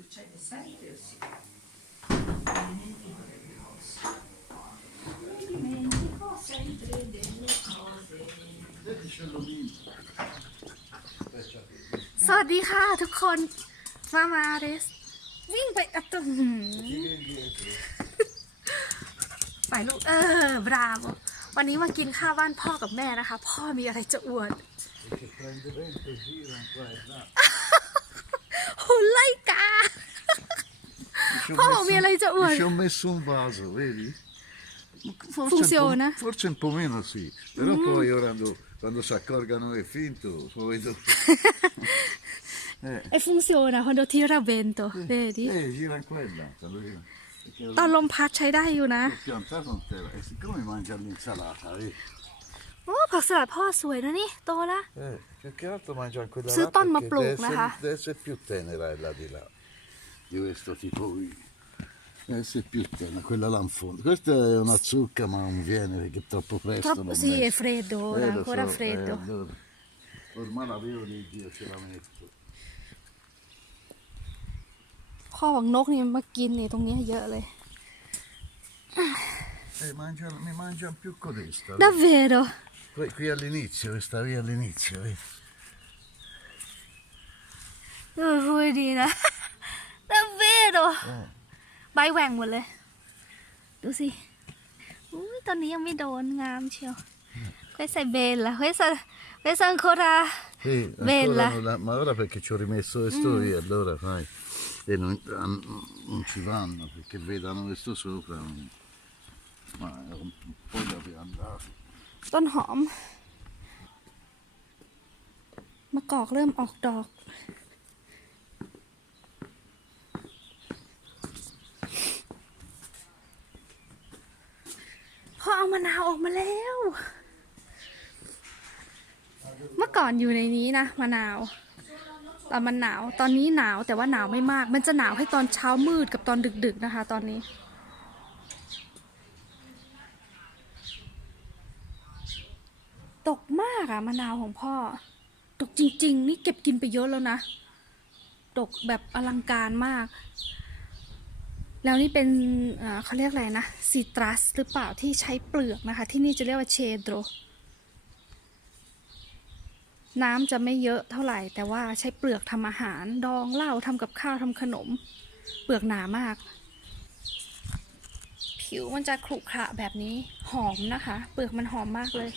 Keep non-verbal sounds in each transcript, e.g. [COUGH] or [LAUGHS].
Звичайно, серце всі. สวัสดีค่ะทุกคน มามาเรส วิ่งไปอัตหืมไปลูก เออ บราว วันนี้มากินข้าวบ้านพ่อกับแม่นะคะ พ่อมีอะไรจะอวด Perché prende vento, gira un po' e là. หุ่นไล่กา Ci ho Oh, messo- mi hai già guarda. Ci ho messo un vaso, vedi? Forse Funziona? Un po', forse un po' meno sì, però poi ora quando, quando si accorgano che è finto, poi dopo... eh, ไอฟุงเซียวนะคอนโดที่ราเบนโตเวดิ eh, gira in quella. Quando gira. Perché ตอนลมพัดใช้ได้อยู่นะ l'ho piantato non te la- E siccome mangia l'insalata, vedi? โอ้ผักสลัดพ่อสวยนะนี่โตละ Eh, più che altro mangia quella Su là ton ma perché plug, deve essere, aha. deve essere più tenera quella di là di questo tipo qui deve essere più tenera quella là in fondo questa è una zucca ma non viene perché è troppo presto Troppo- l'ho sì, messo. è freddo ora, Eh, lo ancora so, freddo. eh, allora. ormai l'avevo di Dio ce la metto พ่อบอกนกนี่มันมากินนี่ตรงเนี้ยเยอะเลย eh, mangia, mi mangiano più codesta ดับเวโด qui, qui all'inizio questa qui all'inizio vedi? [LAUGHS] เออพูดดีนะดับเวโด Eh, ใบแหว่งหมดเลย ดูสิอุ้ยตอนนี้ยังไม่โดนงามเชียว questa è bella questa questa ancora sì, Bella. ancora non la- ma ora perché ci ho rimesso questo qui allora fai e non, non ci vanno perché vedano questo sopra non- ma è un, un po' da piantare ต้นหอม มะกอกเริ่มออกดอก พ่อเอามะนาวออกมาแล้ว เมื่ อก่อนอยู่ในนี้นะมะนาวตอนมันหนาวตอนนี้หนาวแต่ว่าหนาวไม่มาก มันจะหนาวให้ตอนเช้ามืดกับตอนดึก ๆนะคะ ตอนนี้ ตกมากอะมะนาวของพ่อ ตกจริง ๆ นี่เก็บกินไปเยอะแล้วนะ ตกแบบอลังการมาก แล้วนี่เป็นเอ่อเขาเรียกอะไรนะซิตรัสหรือเปล่าที่ใช้เปลือกนะคะ ที่นี่จะเรียกว่าเชโดร น้ำจะไม่เยอะเท่าไหร่ แต่ว่าใช้เปลือกทำอาหาร ดองเหล้าทำกับข้าวทำขนม เปลือกหนามาก ผิวมันจะขรุขระแบบนี้หอมนะคะ เปลือกมันหอมมากเลย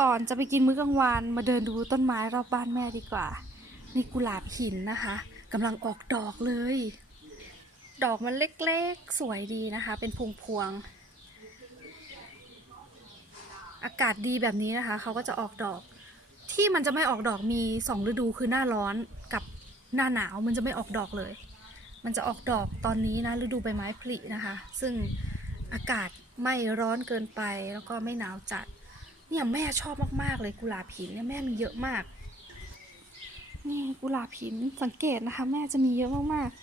ก่อนจะไปกินมื้อกลางวันมาเดินดูต้นไม้รอบบ้านแม่ดีกว่า นี่กุหลาบหินนะคะกำลังออกดอกเลย ดอกมันเล็กๆสวยดีนะคะ เป็นพวงๆอากาศดีแบบนี้นะคะ เขาก็จะออกดอก ที่มันจะไม่ออกดอกมีสองฤดูคือหน้าร้อนกับหน้าหนาวมันจะไม่ออกดอกเลย มันจะออกดอกตอนนี้นะฤดูใบไม้ผลินะคะ ซึ่งอากาศไม่ร้อนเกินไปแล้วก็ไม่หนาวจัด เนี่ยแม่ชอบมากๆเลยกุหลาบหินเนี่ยแม่มีเยอะมาก นี่กุหลาบหินสังเกตนะคะ แม่จะมีเยอะมากๆ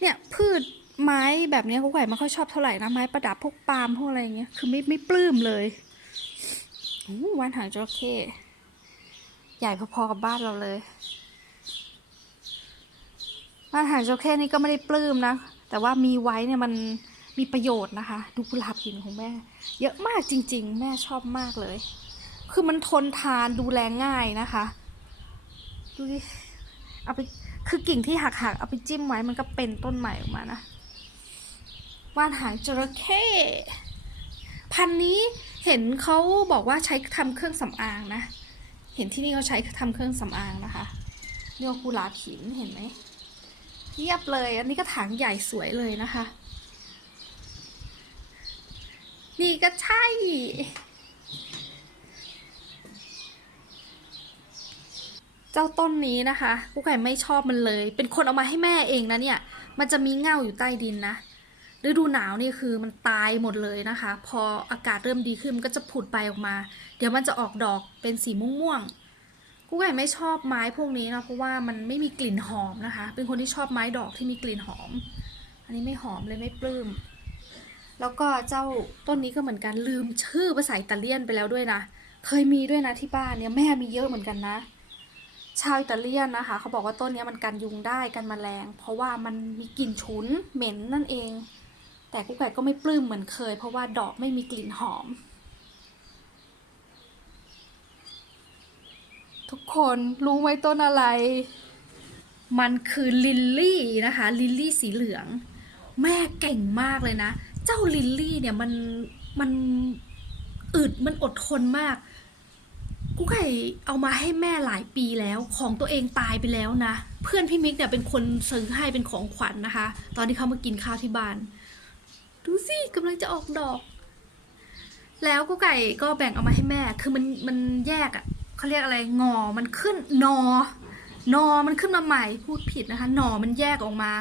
เนี่ยพืช ไม้แบบนี้ยกุ๊กไก่ไม่ค่อยชอบเท่าไหร่นะไม้ประดับพวกปาล์มพวกอะไรอย่างเงี้ยคือไม่ไม่ปลื้มเลยโอ้วานหางจระเข้ใหญ่พอๆกับบ้านเราเลยบ้านหางจระเข้นี่ก็ไม่ได้ปลื้มนะแต่ว่ามีไว้เนี่ยมันมีประโยชน์นะคะ ดูกุหลาบหินของแม่ เยอะมากจริง ๆ แม่ชอบมากเลย คือมันทนทานดูแลง่ายนะคะดูดิเอาไปคือกิ่งที่หักๆเอาไปจิ้มไว้มันก็เป็นต้นใหม่ออกมานะ ว่านหางจระเข้พันนี้เห็นเขาบอกว่าใช้ทำเครื่องสำอางนะ เห็นที่นี่เขาใช้ทำเครื่องสำอางนะคะเรียกว่ากุหลาบหินเห็นไหมเทียบเลย อันนี้ก็ถางใหญ่สวยเลยนะคะ นี่ก็ใช่ เจ้าต้นนี้นะคะกุ๊กไก่ไม่ชอบมันเลย เป็นคนเอามาให้แม่เองนะเนี่ย มันจะมีเง่าอยู่ใต้ดินนะ ฤดูหนาวนี่คือมันตายหมดเลยนะคะ พออากาศเริ่มดีขึ้นมันก็จะผุดใบออกมา เดี๋ยวมันจะออกดอกเป็นสีม่วงๆกุ๊กไก่ไม่ชอบไม้พวกนี้นะเพราะว่ามันไม่มีกลิ่นหอมนะคะ เป็นคนที่ชอบไม้ดอกที่มีกลิ่นหอม อันนี้ไม่หอมเลยไม่ปลื้มแล้วก็เจ้าต้นนี้ก็เหมือนกันลืมชื่อภาษาอิตาเลียนไปแล้วด้วยนะ เคยมีด้วยนะที่บ้านเนี่ยแม่มีเยอะเหมือนกันนะ ชาวอิตาเลียนนะคะ เขาบอกว่าต้นนี้มันกันยุงได้กันแมลง เพราะว่ามันมีกลิ่นฉุนเหม็นนั่นเอง แต่กุ๊กไก่ก็ไม่ปลื้มเหมือนเคย เพราะว่าดอกไม่มีกลิ่นหอม ทุกคนรู้ไหมต้นอะไร มันคือลิลลี่นะคะ ลิลลี่สีเหลือง แม่เก่งมากเลยนะ เจ้าลิลลี่เนี่ยมันมันอึดมันอดทนมากกุ๊กไก่เอามาให้แม่หลายปีแล้วของตัวเองตายไปแล้วนะ เพื่อนพี่มิกเนี่ยเป็นคนซื้อให้เป็นของขวัญนะคะ ตอนที่เขามากินข้าวที่บ้าน ดูสิกำลังจะออกดอก แล้วกุ๊กไก่ก็แบ่งเอามาให้แม่ คือมันมันแยกอะ่ะเขาเรียกอะไรงอ มันขึ้นนอ นอมันขึ้นมาใหม่พูดผิดนะคะหนอมันแยกออกมา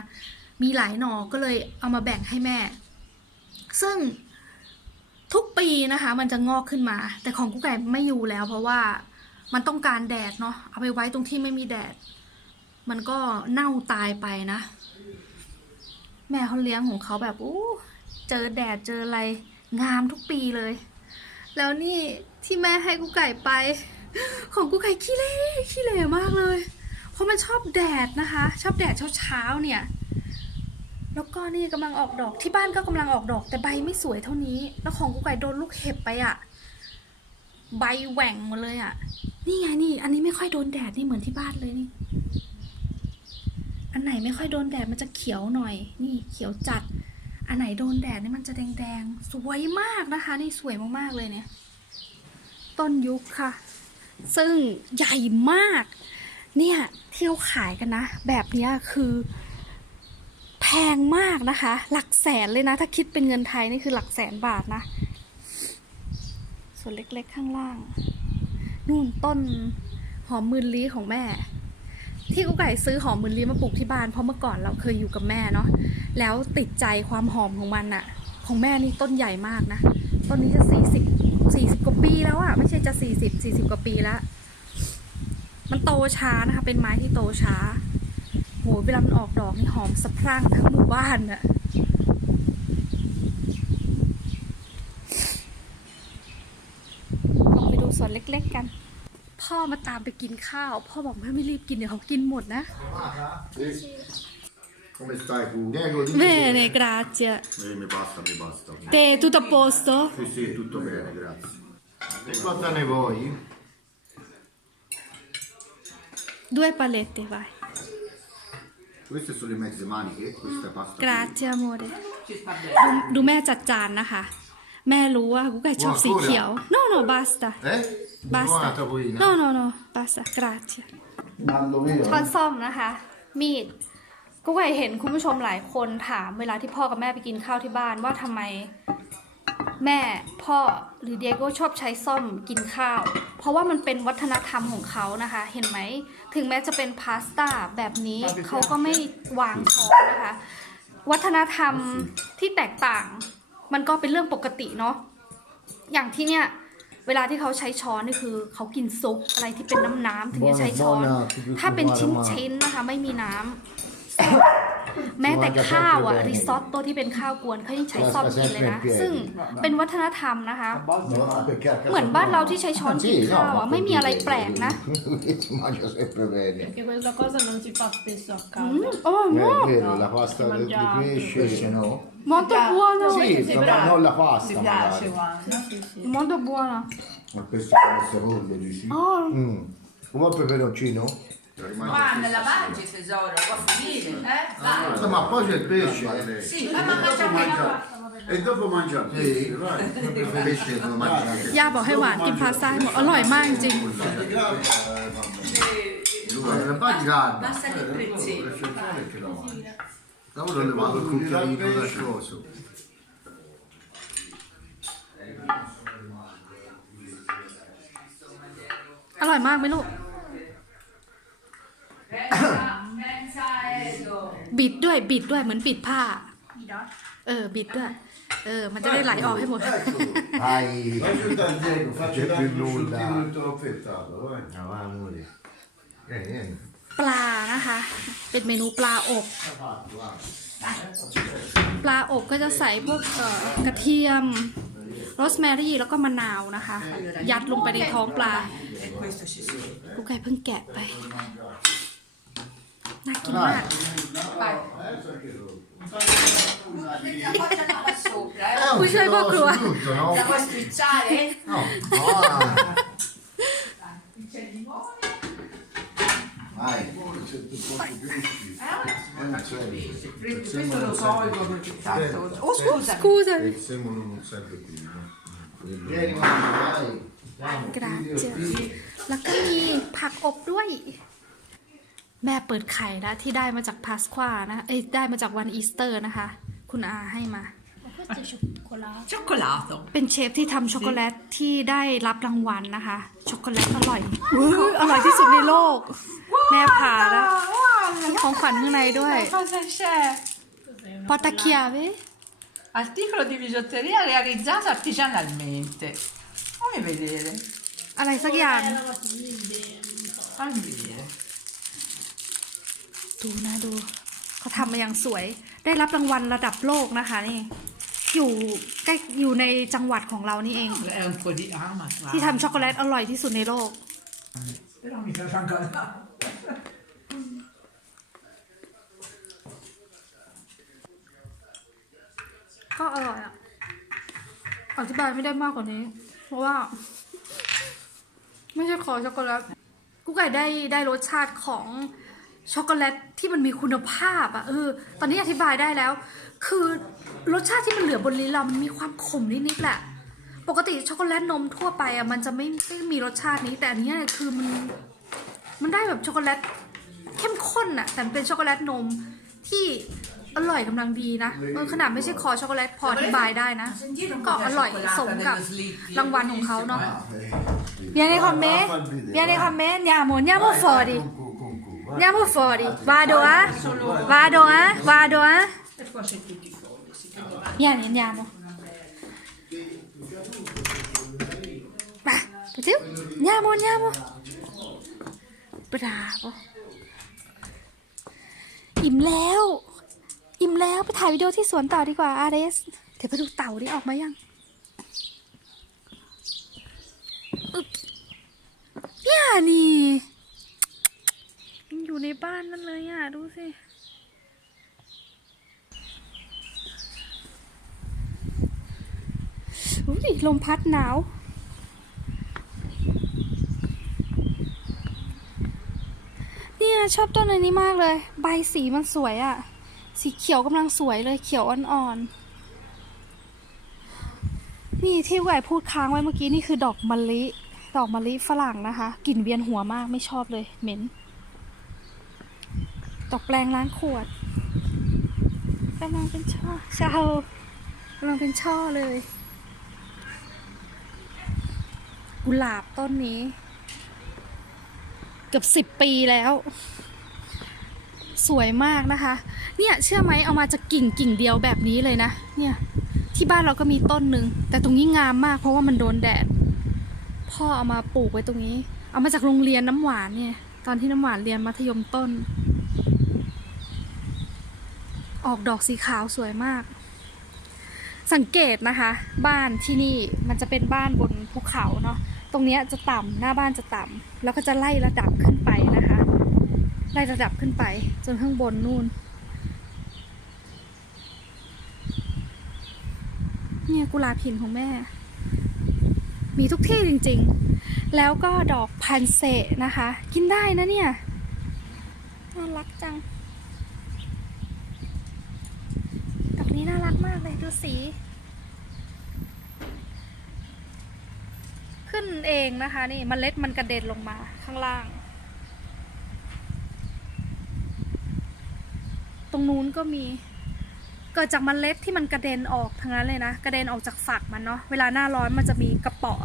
มีหลายหนอก็เลยเอามาแบ่งให้แม่ ซึ่งทุกปีนะคะ มันจะงอกขึ้นมา แต่ของกุ๊กไก่ไม่อยู่แล้ว เพราะว่ามันต้องการแดดเนาะเอาไปไว้ตรงที่ไม่มีแดด มันก็เน่าตายไปนะ แม่เขาเลี้ยงของเขาแบบอู้ เจอแดดเจออะไรงามทุกปีเลย แล้วนี่ที่แม่ให้กุ๊กไก่ไป ของกุ๊กไก่ขี้เล่ขี้เล่มากเลย เพราะมันชอบแดดนะคะ ชอบแดดเช้าๆเนี่ย แล้วก็นี่กำลังออกดอกที่บ้านก็กำลังออกดอกแต่ใบไม่สวยเท่านี้ แล้วของกุ๊กไก่โดนลูกเห็บไปอะ่ะใบแหว่งหมดเลยอะ่ะ นี่ไงนี่ อันนี้ไม่ค่อยโดนแดดนี่เหมือนที่บ้านเลยนี่ อันไหนไม่ค่อยโดนแดดมันจะเขียวหน่อย นี่เขียวจัด อันไหนโดนแดดนี่มันจะแดงๆ สวยมากนะคะ นี่สวยมากๆเลยเนี่ย ต้นยุคค่ะ ซึ่งใหญ่มาก เนี่ยเที่เขาขายกันนะ แบบนี้คือ แพงมากนะคะ หลักแสนเลยนะ ถ้าคิดเป็นเงินไทยนี่คือหลักแสนบาทนะ ส่วนเล็กๆข้างล่าง นู่นต้นหอมมืนลี้ของแม่ ที่กุ๊กไก่ซื้อหอมมืนลีมาปลูกที่บ้านเพราะเมื่อก่อนเราเคยอยู่กับแม่เนาะแล้วติดใจความหอมของมันอะของแม่นี่ต้นใหญ่มากนะ ต้นนี้จะสี่สิบสี่สิบกว่าปีแล้วอะไม่ใช่จะสี่สิบสี่สิบกว่าปีแล้ว มันโตช้านะคะ เป็นไม้ที่โตช้าโหเวลามันออกดอกนี่หอมสะพรั่งทั้งหมู่บ้านอะลองไปดูสวนเล็ก ๆ กัน พ่อมาตามไปกินข้าว พ่อบอกไม่ไม่รีบกินเดี๋ยวเขากินหมดนะ Come stai tu? Diego, dimmi Bene, grazie. Eh, mi basta, mi basta. Te tutto a posto? Sì, sì, tutto bene, grazie. E quanta ne vuoi? Due palette, vai. Queste sono le mezze maniche, questa è pasta. Grazie amore. Ci sta bene. ดูดูแม่จัดจานนะคะ แม่รู้ว่ากุ๊กไก่ชอบสีเขียว no no basta Eh? Basta Buona tavolina. no no no basta grazie Nando vero? ช้อนส้อมนะคะ มีดกุ๊กไก่เห็นคุณผู้ชมหลายคนถามเวลาที่พ่อกับแม่ไปกินข้าวที่บ้านว่าทำไมแม่พ่อหรือเดียโก้ชอบใช้ส้อมกินข้าว เพราะว่ามันเป็นวัฒนธรรมของเขานะคะ เห็นไหม ถึงแม้จะเป็นพาสต้าแบบนี้เขาก็ไม่วางช้อนนะคะ วัฒนธรรมที่แตกต่าง มันก็เป็นเรื่องปกติเนาะอย่างที่เนี่ย เวลาที่เขาใช้ช้อนนี่คือเขากินซุปอะไรที่เป็นน้ำน้ำถึงจะใช้ช้อน ถ้าเป็นชิ้นๆนะคะ ไม่มีน้ำ แม้แต่ข้าวอะริซอตโตที่เป็นข้าวกวนเขายังใช้ซ่อมกินเลยนะ ซึ่งเป็นวัฒนธรรมนะคะ No, perché a casa เหมือนบ้านเราที่ใช้ช้อนกิน Sì, no, ข้าว ma อะไม่มีอะไรแปลกนะ si mangia sempre bene. Perché questa cosa non si fa spesso a อืม casa. อร่อย Eh, มาก è vero, No, la pasta si di mangia pesce, Pesce no? มอนตะบัวนะ Sì, Sì, ma bravo. non la Ti pasta. piace magari. guarda? Sì, sì. มอนตะบัวนะ Il pesce con il secondo, dici? อ๋อ Mm. Come il peperoncino? Guarda, la mangi tesoro, può finire, eh? Dai. Ah, ma poi c'è il pesce. Sì, ma mangia anche la pasta. E dopo mangia il pesce, vai. Il pesce lo mangia anche. ย่าบอกให้หวานกินพาสต้าให้หมดอร่อยมากจริง La pagina Basta che prezzemolo. Ora ho levato il cucchiaino da coso. อร่อยมากไหมลูก Pensa Edo. บิดด้วยบิดด้วยเหมือนบิดผ้า เออ บิดด้วย เออ มันจะได้ไหลออกให้หมด Hai... Faccio il Diego, faccio C'è il più Diego, nulla. tutto affettato, vai. Ah, va, amore. Eh, niente. ปลานะคะ เป็นเมนูปลาอบ ปลาอบก็จะใส่พวกเอ่อกระเทียม โรสแมรี่แล้วก็มะนาวนะคะ ยัดลงไปในท้องปลา E questo ci sono. กูไก่เพิ่งแกะไป น่ากินมาก Vai. Appoggiala qua sopra, eh. Qui c'è qualcuno. Tutto, no? La puoi strisciare? No. Ah. Qui c'è il limone. Vai. Se tu posso pesci. Eh, Eh, non serve. Questo lo tolgo perché tanto... Oh, scusa. Scusa Il semolo non serve qui, no? Vieni, vai. กราเจแล้วก็มีผักอบด้วย แม่เปิดไข่แล้วที่ได้มาจากพาสควานะ เอ้ยได้มาจากวันอีสเตอร์นะคะ คุณอาให้มา Cioccolato. เป็นเชฟที่ทำช็อกโกแลตที่ได้รับรางวัลนะคะ ช็อกโกแลตอร่อยอุ๊ยอร่อยที่สุดในโลก แม่ผ่าแล้วมีของขวัญข้างในด้วย Cosa c'è? ปอตาเคียเว้ Articolo di bigiotteria realizzato artigianalmente. Fammi vedere. อะไรสักอย่าง Fammi vedere. ดูนะดูเขาทำมาอย่างสวย ได้รับรางวัลระดับโลกนะคะนี่ อยู่ใกล้อยู่ในจังหวัดของเรานี่เอง È un po' di... Ah, ma ที่ทำช็อกโกแลตอร่อยที่สุดในโลก Però mi piace ancora. ก็อร่อยอะอธิบายไม่ได้มากกว่านี้ เพราะว่า ไม่ใช่ขอช็อกโกแลตกูไก่ได้ได้รสชาติของ ช็อกโกแลตที่มันมีคุณภาพอะเออ ตอนนี้อธิบายได้แล้ว คือรสชาติที่มันเหลือบนลิ้นเรามันมีความขมนิดๆแหละ ปกติช็อกโกแลตนมทั่วไปอะมันจะไม่ไม่มีรสชาตินี้ แต่อันเนี้ยคือมันมันได้แบบช็อกโกแลตเข้มข้นอะแต่มันเป็นช็อกโกแลตนมที่อร่อยกำลังดีนะเออขนาดไม่ใช่คอช็อกโกแลตพออธิบายได้นะก็อร่อยสมกับรางวัลของเขาเนาะ Vieni con me? Vieni con me? Andiamo, andiamo fuori. Andiamo fuori. Vado, eh? Vado, eh? Vado, eh? E qua c'è tutti i fogli. si chiama. Vieni, andiamo. Va, andiamo, andiamo. Bravo. อิ่มแล้ว อิ่มแล้วไปถ่ายวิดีโอที่สวนต่อดีกว่าอาร์เรส เดี๋ยวไปดูเต่าดิออกมายังเนี่ยนี่ อยู่ในบ้านนั่นเลยอะ ดูสิอุ้ยลมพัดหนาว เนี่ยชอบต้นอันนี้มากเลย ใบสีมันสวยอะสีเขียวกำลังสวยเลยเขียวอ่อนๆ นี่ที่แหวพูดค้างไว้เมื่อกี้นี่คือดอกมะลิ ดอกมะลิฝรั่งนะคะ กลิ่นเวียนหัวมากไม่ชอบเลยเหม็น ดอกแปลงล้างขวดกำลังเป็นช่อเชากำลังเป็นช่อเลย กุหลาบต้นนี้ เกือบสิบปีแล้ว สวยมากนะคะ เนี่ยเชื่อไหมเอามาจากกิ่งกิ่งเดียวแบบนี้เลยนะ เนี่ย ที่บ้านเราก็มีต้นหนึ่งแต่ตรงนี้งามมากเพราะว่ามันโดนแดด พ่อเอามาปลูกไว้ตรงนี้ เอามาจากโรงเรียนน้ำหวานเนี่ย ตอนที่น้ำหวานเรียนมัธยมต้น ออกดอกสีขาวสวยมาก สังเกตนะคะ บ้านที่นี่มันจะเป็นบ้านบนภูเขาเนาะตรงนี้จะต่ำหน้าบ้านจะต่ำแล้วก็จะไล่ระดับขึ้นไปนะคะไล่ระดับขึ้นไป จนข้างบนนู่นเนี่ยกุหลาบหินของแม่ มีทุกที่จริงๆ แล้วก็ดอกพันเสะนะคะ กินได้นะเนี่ย น่ารักจังดอกนี้น่ารักมากเลยดูสี ขึ้นเองนะคะ นี่มเมล็ดมันกระเด็นลงมาข้างล่าง ตรงนู้นก็มีเกิดจากมเมล็ดที่มันกระเด็นออกทั้งนั้นเลยนะ กระเด็นออกจากฝักมันเนาะเวลาหน้าร้อนมันจะมีกระป๋อ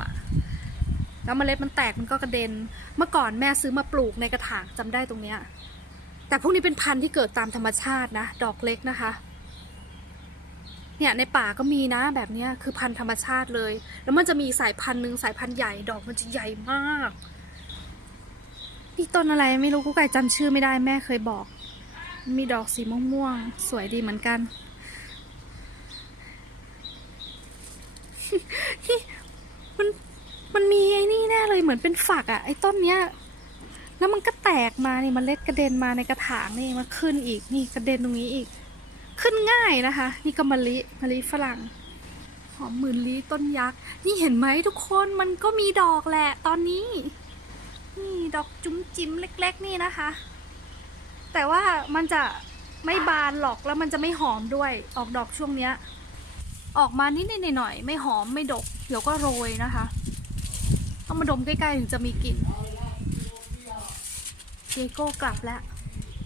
แล้วมเมล็ดมันแตกมันก็กระเด็น เมื่อก่อนแม่ซื้อมาปลูกในกระถางจำได้ตรงเนี้ย แต่พวกนี้เป็นพันธุ์ที่เกิดตามธรรมชาตินะ ดอกเล็กนะคะ เนี่ยในป่าก็มีนะแบบนี้คือพันธุ์ธรรมชาติเลย แล้วมันจะมีสายพันธุ์หนึ่งสายพันธุ์ใหญ่ ดอกมันจะใหญ่มาก นี่ต้นอะไรไม่รู้กูไก่จำชื่อไม่ได้แม่เคยบอก มีดอกสีม่วงๆสวยดีเหมือนกันมันมันมีไอ้นี่แน่เลยเหมือนเป็นฝักอะไอ้ต้นเนี้ย แล้วมันก็แตกมานี่มันเล็ดกระเด็นมาในกระถางนี่มาขึ้นอีกนี่กระเด็นตรงนี้อีก ขึ้นง่ายนะคะ นี่ก็มะลิมะลิฝรั่งหอมหมื่นลี้ต้นยักษ์นี่เห็นไหมทุกคนมันก็มีดอกแหละตอนนี้ นี่ดอกจุ้มจิ้มเล็ก ๆ นี่นะคะ แต่ว่ามันจะไม่บานหรอกแล้วมันจะไม่หอมด้วยออกดอกช่วงเนี้ย ออกมานิดๆหน่อยๆไม่หอมไม่ดก เดี๋ยวก็โรยนะคะ ต้องมาดมใกล้ๆถึงจะมีกลิ่น เจโก้กลับแล้ว